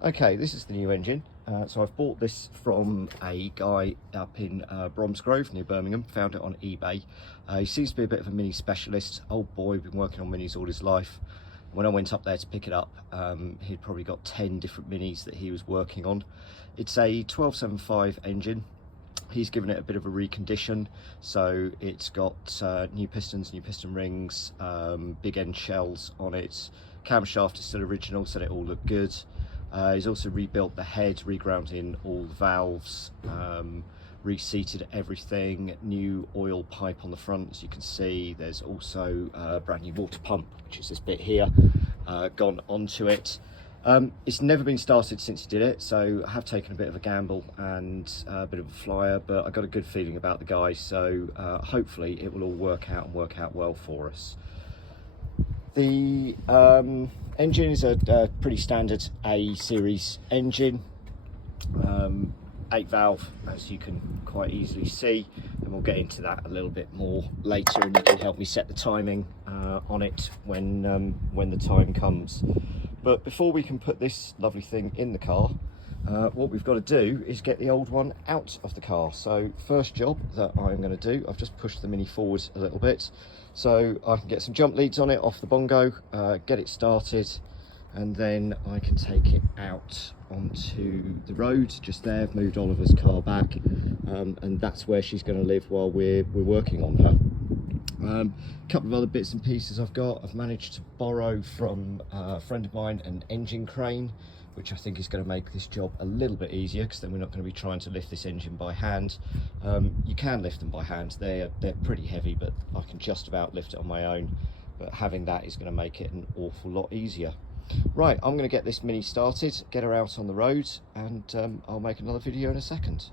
Okay, this is the new engine. So I've bought this from a guy up in Bromsgrove near Birmingham. Found it on eBay. He seems to be a bit of a mini specialist. Old boy, been working on minis all his life. When I went up there to pick it up, he'd probably got 10 different minis that he was working on. It's a 1275 engine. He's given it a bit of a recondition, so it's got new pistons, new piston rings, big end shells on it. Camshaft is still original, so it all looked good. He's also rebuilt the head, reground in all the valves, reseated everything, new oil pipe on the front, as you can see. There's also a brand new water pump, which is this bit here, gone onto it. It's never been started since he did it, so I have taken a bit of a gamble and a bit of a flyer, but I got a good feeling about the guy, so hopefully it will all work out and work out well for us. The engine is a pretty standard A series engine, 8 valve, as you can quite easily see, and we'll get into that a little bit more later, and you can help me set the timing on it when the time comes. But before we can put this lovely thing in the car, what we've got to do is get the old one out of the car. So first job that I'm going to do, I've just pushed the Mini forward a little bit so I can get some jump leads on it off the bongo, get it started, and then I can take it out onto the road just there. I've moved Oliver's car back, and that's where she's going to live while we're working on her. A couple of other bits and pieces I've managed to borrow from a friend of mine an engine crane, which I think is going to make this job a little bit easier, because then we're not going to be trying to lift this engine by hand. You can lift them by hand, they're pretty heavy, but I can just about lift it on my own, but having that is going to make it an awful lot easier. Right, I'm going to get this Mini started, get her out on the road, and I'll make another video in a second.